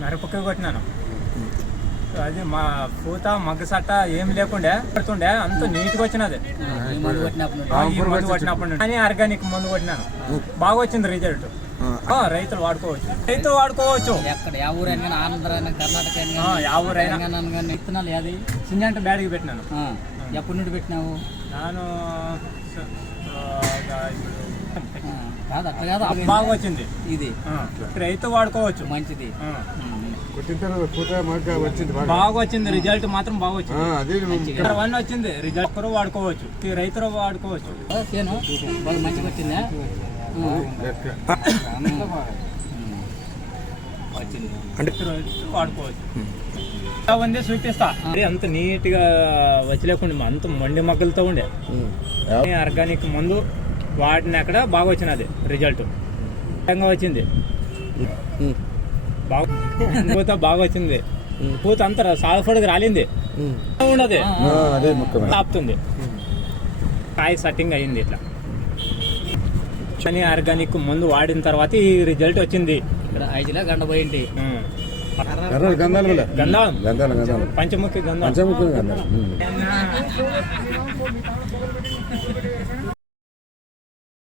మిరపకాయ కొట్టినాను. అది మా పూత మగ్గసట్ట ఏం లేకుండే పడుతుండే, అంత నీట్గా వచ్చినది. ఈ మందు కొట్టినప్పుడు కానీ ఆర్గానిక్ మందు కొట్టినాను, బాగా వచ్చింది రిజల్ట్. రైతులు వాడుకోవచ్చు. ఎక్కడ యా ఊరైనా, ఆంధ్ర అయినా, కర్ణాటక అయినా, యా ఊరైనా విత్తనాలు అది సింజంట బ్యాడ్కి పెట్టినాను. ఎప్పటి నుండి పెట్టినావు? నేను కాదు అట్లా కాదు, బాగా వచ్చింది. ఇది రైతు వాడుకోవచ్చు, మంచిది. బాగా వచ్చింది రిజల్ట్ మాత్రం బాగా వచ్చింది. వన్ వచ్చింది రిజల్ట్ కూడా వాడుకోవచ్చు, రైతులు వాడుకోవచ్చు. బాగా మంచిగా వచ్చిందా? వాడుకోవచ్చు. ఉంది చూపిస్తా. అంత నీట్ గా వచ్చలేకుండా అంత మండి మగ్గలతో ఉండే ఆర్గానిక్ మందు వాడిన అక్కడ బాగా వచ్చినది రిజల్ట్ వచ్చింది. పూత బాగా వచ్చింది. పూత అంతా సాల్ఫడ్కి రాలింది ఉండదు, ఆపుతుంది. కాయ సెట్టింగ్ అయింది ఇట్లా. కానీ ఆర్గానిక్ మందు వాడిన తర్వాత ఈ రిజల్ట్ వచ్చింది. గండపోయింది గంధాలం, పంచముఖి గంధాలం.